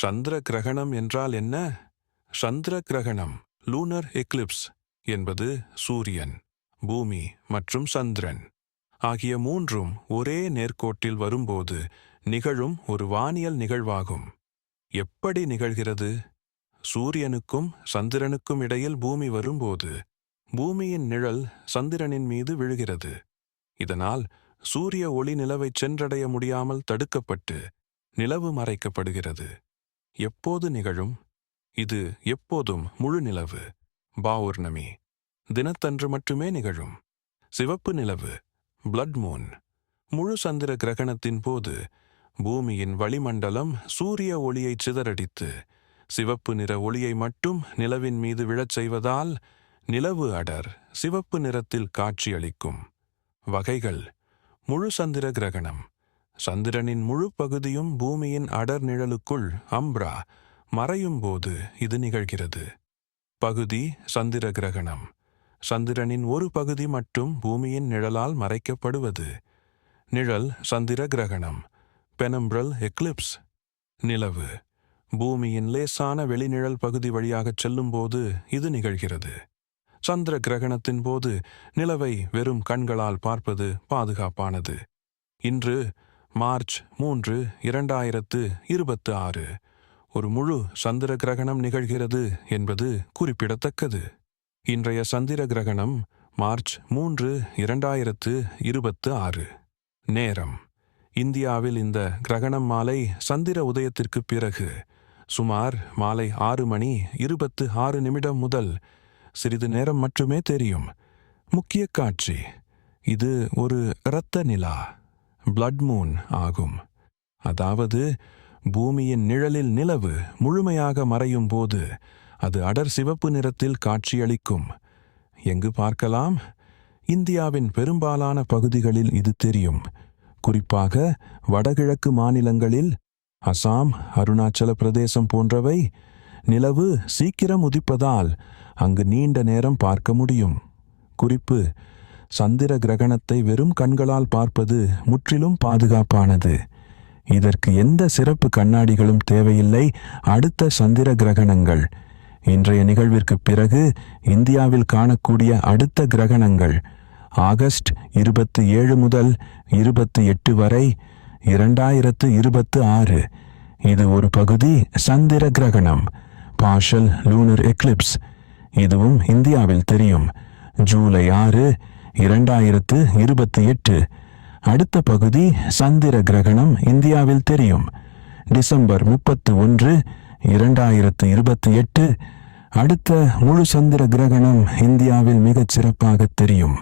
சந்திர கிரகணம் என்றால் என்ன? சந்திர கிரகணம் லூனர் எக்லிப்ஸ் என்பது சூரியன், பூமி மற்றும் சந்திரன் ஆகிய மூன்றும் ஒரே நேர்கோட்டில் வரும்போது நிகழும் ஒரு வானியல் நிகழ்வாகும். எப்படி நிகழ்கிறது? சூரியனுக்கும் சந்திரனுக்கும் இடையில் பூமி வரும்போது பூமியின் நிழல் சந்திரனின் மீது விழுகிறது. இதனால் சூரிய ஒளி நிலவை சென்றடைய முடியாமல் தடுக்கப்பட்டு நிலவு மறைக்கப்படுகிறது. எப்போது நிகழும்? இது எப்போதும் முழு நிலவு, பௌர்ணமி தினத்தன்று மட்டுமே நிகழும். சிவப்பு நிலவு, பிளட் மூன், முழு சந்திர கிரகணத்தின் போது பூமியின் வளிமண்டலம் சூரிய ஒளியை சிதறடித்து சிவப்பு நிற ஒளியை மட்டும் நிலவின் மீது விழச் செய்வதால் நிலவு அடர் சிவப்பு நிறத்தில் காட்சியளிக்கும். வகைகள்: முழு சந்திர கிரகணம். சந்திரனின் முழு பகுதியும் பூமியின் அடர் நிழலுக்குள் அம்ப்ரா மறையும் போது இது நிகழ்கிறது. பகுதி சந்திர கிரகணம். சந்திரனின் ஒரு பகுதி மட்டும் பூமியின் நிழலால் மறைக்கப்படுவது. நிழல் சந்திர கிரகணம், பெனம்பிரல் எக்லிப்ஸ். நிலவு பூமியின் லேசான வெளிநிழல் பகுதி வழியாகச் செல்லும்போது இது நிகழ்கிறது. சந்திர கிரகணத்தின் போது நிலவை வெறும் கண்களால் பார்ப்பது பாதுகாப்பானது. இன்று மார்ச் 3, 2026 ஒரு முழு சந்திர கிரகணம் நிகழ்கிறது என்பது குறிப்பிடத்தக்கது. இன்றைய சந்திர கிரகணம் மார்ச் 3, 2026. நேரம்: இந்தியாவில் இந்த கிரகணம் மாலை சந்திர உதயத்திற்கு பிறகு சுமார் மாலை 6:26 முதல் சிறிது நேரம் மட்டுமே தெரியும். முக்கிய காட்சி: இது ஒரு இரத்த நிலா, பிளட் மூன் ஆகும். அதாவது பூமியின் நிழலில் நிலவு முழுமையாக மறையும் போது அது அடர் சிவப்பு நிறத்தில் காட்சியளிக்கும். எங்கு பார்க்கலாம்? இந்தியாவின் பெரும்பாலான பகுதிகளில் இது தெரியும். குறிப்பாக வடகிழக்கு மாநிலங்களில் அசாம், அருணாச்சல பிரதேசம் போன்றவை நிலவு சீக்கிரம் உதிப்பதால் அங்கு நீண்ட நேரம் பார்க்க முடியும். குறிப்பு: சந்திர கிரகணத்தை வெறும் கண்களால் பார்ப்பது முற்றிலும் பாதுகாப்பானது. இதற்கு எந்த சிறப்பு கண்ணாடிகளும் தேவையில்லை. அடுத்த சந்திர கிரகணங்கள்: இன்றைய நிகழ்விற்கு பிறகு இந்தியாவில் காணக்கூடிய அடுத்த கிரகணங்கள் ஆகஸ்ட் 27 முதல் 28 வரை 2026. இது ஒரு பகுதி சந்திர கிரகணம், பார்ஷல் லூனர் எக்லிப்ஸ். இதுவும் இந்தியாவில் தெரியும். ஜூலை 6, 2028. அடுத்த பகுதி சந்திர கிரகணம் இந்தியாவில் தெரியும். டிசம்பர் 31, 2028. அடுத்த முழு சந்திர கிரகணம் இந்தியாவில் மிகச் சிறப்பாக தெரியும்.